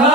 Da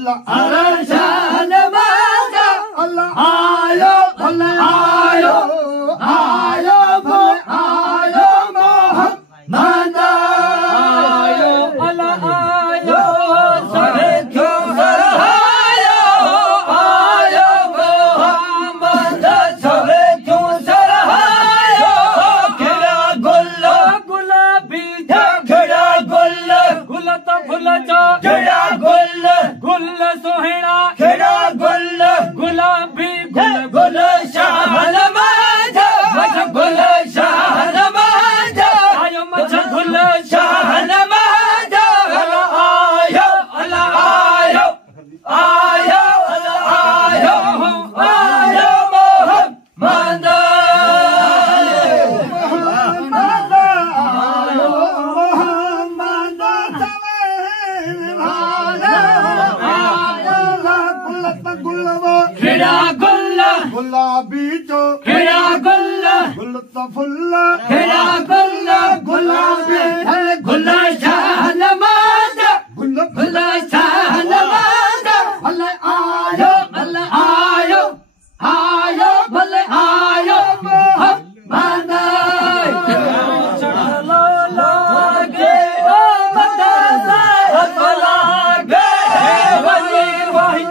Allah शान मांगा अल्लाह आयो आयो आयो आयो मोहम्मद आयो अल्लाह आयो सरे क्यों सरहायो आयो मोहम्मद सरे क्यों सरहायो खिड़ा गुल गुलाबी खिड़ा गुल गुल तो फुल जो खिड़ा गुल गुल सोहना खिड़ा गुल गुलाबी गुल गुल शान मांझा गुल शान मांझा आयो मचा गुल शान मांझा आयो अल्लाह आयो आयो अल्लाह आयो आयो मोहम्मद खिड़ा गुल गुलाबी जो खिड़ा गुल गुल तो फुल खिड़ा गुल गुलाबी गुल शान मांझा गुल गुल शान मांझा अल्लाह आयो आयो भले आयो मोहम्मद चलो लागे ओ मदसा लागे वली वही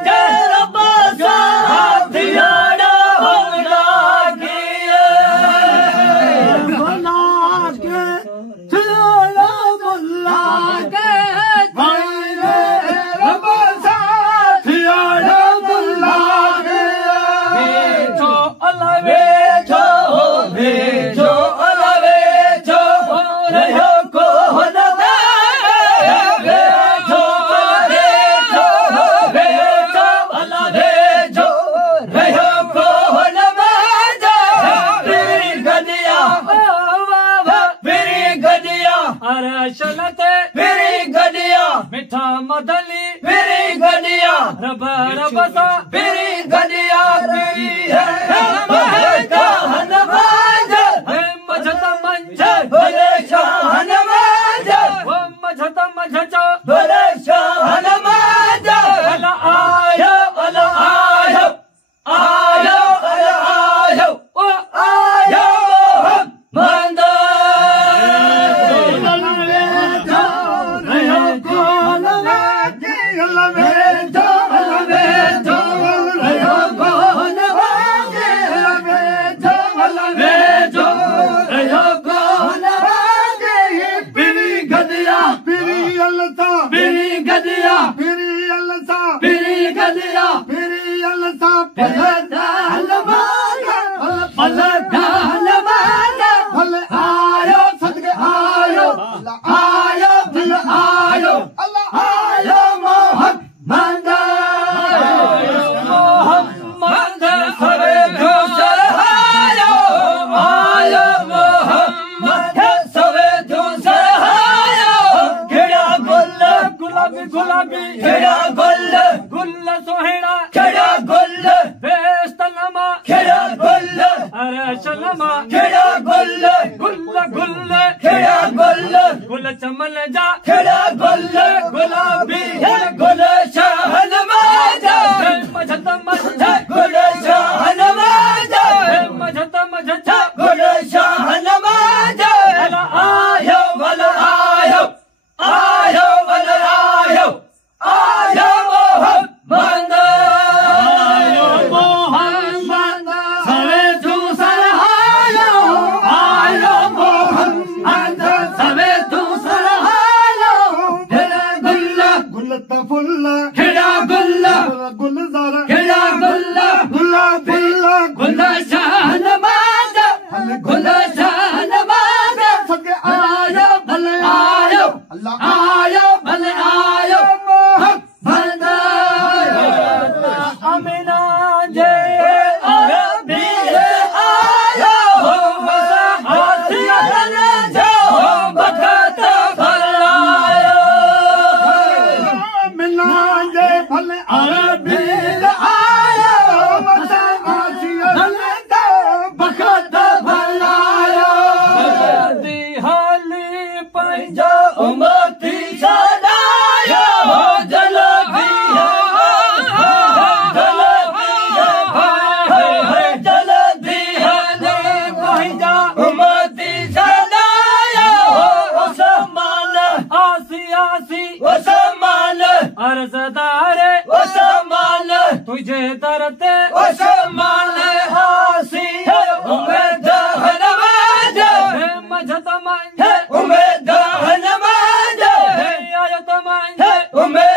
मिठा मदली फिरी गडिया रब रब सा फिरी गडिया फिरी है शाहन मांझा मझता मंझ भले शाहन मांझा मझता मझचा भले शाहन मांझा अल्लाह आयो आयो आयो आयो आयो मोहम्मद गुलाबी खिड़ा गुल गुल सोहना खिड़ा गुल बेस्तनमा खिड़ा गुल अरे चलमा खिड़ा गुल गुल गुल खिड़ा गुल गुल चमन जा खिड़ा गुल गुलाबी गुल शाहन मांझा मझता मझा गुल शाहन मांझा मझता मझा गुल शाहन मांझा आयो वाला आयो आयो वाला आयो आयो मोहम्मद आयो मोहम्मद सवे तू सरहायो आयो मोहम्मद सवे तू सरहायो खिड़ा गुल गुल तो फुल खिड़ा गुल गुल जरा खिड़ा गुल गुलाबी गुल शान मांझा गुल शान मांझा सके आयो भले आयो अल्लाह आयो भले आयो मोहम्मद अमीना जे अरबी आयो हाथिया जो बखत भलायो अमीना अर्जदारे उस्मान तुझे दरते उस्मान आसी है उम्मीद नमाज है मजद मांझ है उम्मीद नमाज है आयत मांझ है उम्मीद